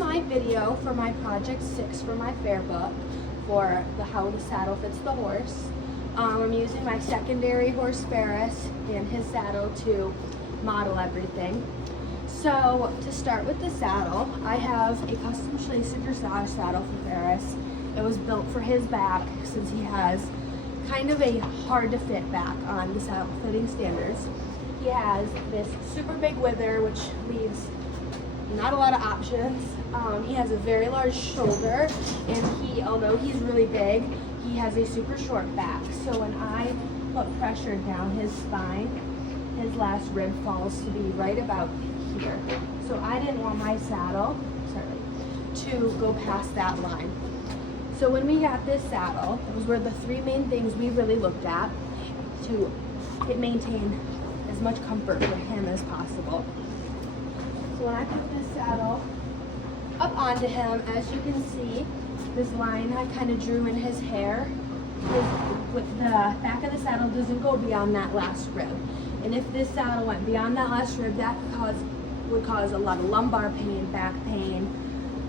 my video for my project 6 for my fair book for how the saddle fits the horse. I'm using my secondary horse Ferris and his saddle to model everything. So to start with the saddle, I have a custom Schlesser dressage saddle for Ferris. It was built for his back since he has kind of a hard to fit back on the saddle fitting standards. He has this super big wither, which leaves not a lot of options. He has a very large shoulder, and although he's really big, he has a super short back. So when I put pressure down his spine, his last rib falls to be right about here. So I didn't want my saddle, to go past that line. So when we got this saddle, those were the 3 main things we really looked at to maintain as much comfort for him as possible. So when I put this saddle up onto him, as you can see, this line I kind of drew in his hair. With the back of the saddle doesn't go beyond that last rib. And if this saddle went beyond that last rib, that would cause a lot of lumbar pain, back pain,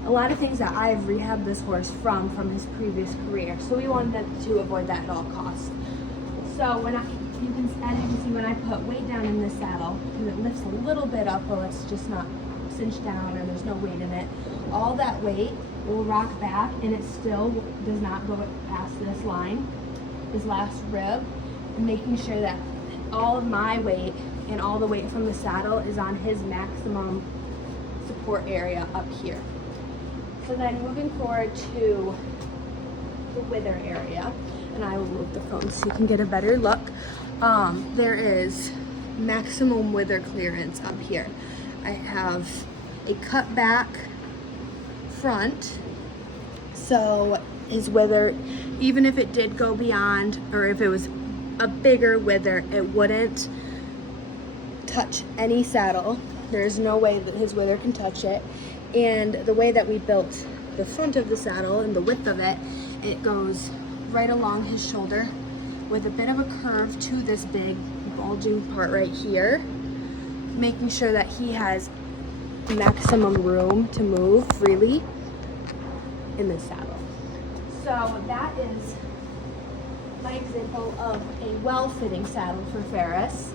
a lot of things that I've rehabbed this horse from his previous career. So we wanted to avoid that at all costs. So as you can see, when I put weight down in this saddle, because it lifts a little bit up, but it's just not cinched down or there's no weight in it, all that weight will rock back and it still does not go past this line, this last rib, and making sure that all of my weight and all the weight from the saddle is on his maximum support area up here. So then moving forward to the wither area, and I will move the phone so you can get a better look. There is maximum wither clearance up here. I have a cut back front, so his wither, even if it did go beyond, or if it was a bigger wither, it wouldn't touch any saddle. There's no way that his wither can touch it. And the way that we built the front of the saddle and the width of it, it goes right along his shoulder with a bit of a curve to this big bulging part right here, making sure that he has maximum room to move freely in the saddle. So that is my example of a well-fitting saddle for Ferris.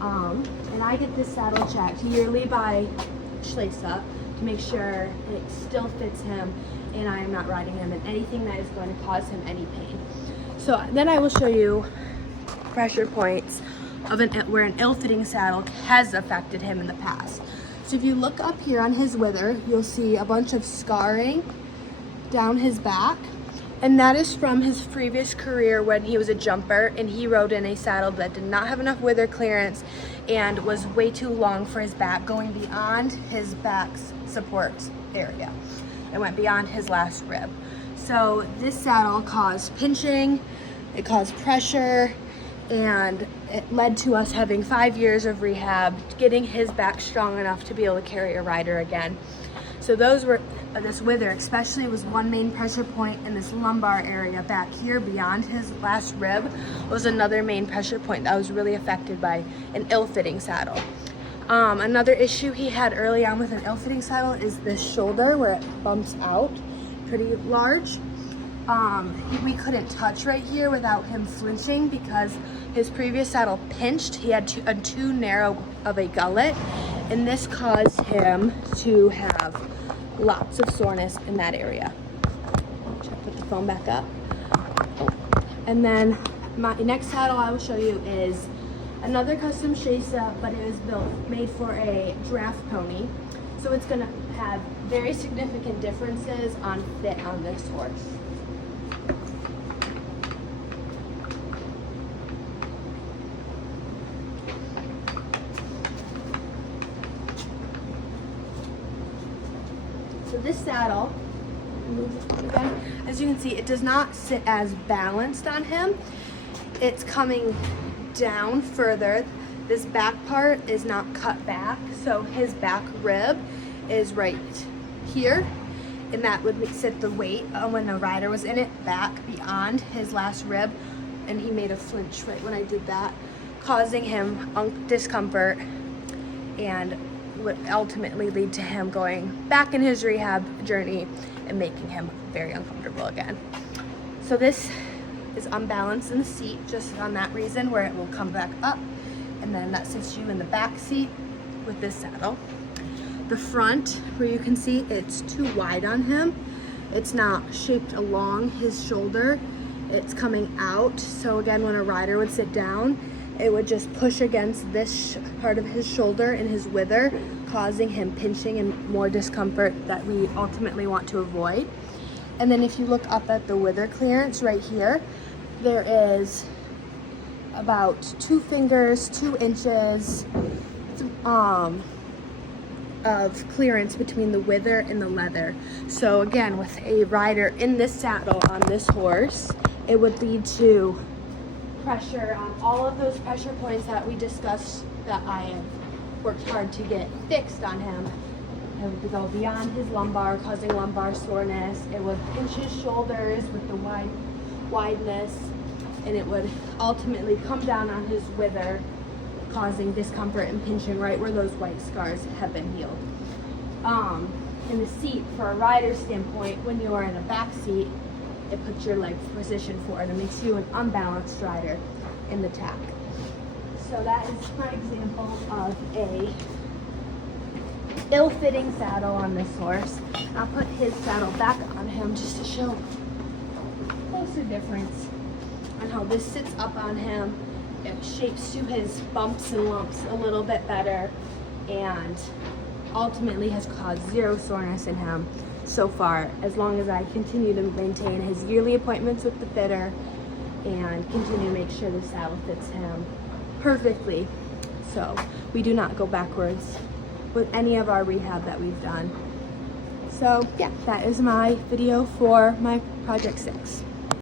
And I get this saddle checked yearly by Schlesser to make sure it still fits him and I am not riding him in anything that is going to cause him any pain. So then I will show you pressure points of where an ill-fitting saddle has affected him in the past. So if you look up here on his wither, you'll see a bunch of scarring down his back. And that is from his previous career when he was a jumper and he rode in a saddle that did not have enough wither clearance and was way too long for his back, going beyond his back's support area. It went beyond his last rib. So this saddle caused pinching, it caused pressure, and it led to us having 5 years of rehab, getting his back strong enough to be able to carry a rider again. So those were, this wither especially was one main pressure point, and this lumbar area back here beyond his last rib was another main pressure point that was really affected by an ill-fitting saddle. Another issue he had early on with an ill-fitting saddle is this shoulder where it bumps out pretty large. We couldn't touch right here without him flinching because his previous saddle pinched. He had too narrow of a gullet, and this caused him to have lots of soreness in that area. Put the phone back up. And then my next saddle I will show you is another custom Schlesser, but it was made for a draft pony. So it's gonna have very significant differences on fit on this horse. So this saddle, as you can see, it does not sit as balanced on him. It's coming down further. This back part is not cut back, so his back rib is right here, and that would sit the weight when the rider was in it back beyond his last rib, and he made a flinch right when I did that, causing him discomfort and would ultimately lead to him going back in his rehab journey and making him very uncomfortable again. So this is unbalanced in the seat just on that reason, where it will come back up, and then that sits you in the back seat with this saddle. The front, where you can see it's too wide on him, it's not shaped along his shoulder, it's coming out. So again, when a rider would sit down, it would just push against this part of his shoulder and his wither, causing him pinching and more discomfort that we ultimately want to avoid. And then if you look up at the wither clearance right here, there is about 2 fingers, 2 inches of clearance between the wither and the leather. So again, with a rider in this saddle on this horse, it would lead to pressure on all of those pressure points that we discussed that I have worked hard to get fixed on him. It would go beyond his lumbar, causing lumbar soreness. It would pinch his shoulders with the wideness, and it would ultimately come down on his wither, causing discomfort and pinching right where those white scars have been healed. In the seat, for a rider's standpoint, when you are in a back seat, it puts your legs positioned forward and makes you an unbalanced rider in the tack. So that is my example of a ill-fitting saddle on this horse. I'll put his saddle back on him just to show a closer difference on how this sits up on him. It shapes to his bumps and lumps a little bit better, and ultimately has caused 0 soreness in him so far, as long as I continue to maintain his yearly appointments with the fitter and continue to make sure the saddle fits him perfectly. So we do not go backwards with any of our rehab that we've done. So yeah, that is my video for my Project 6.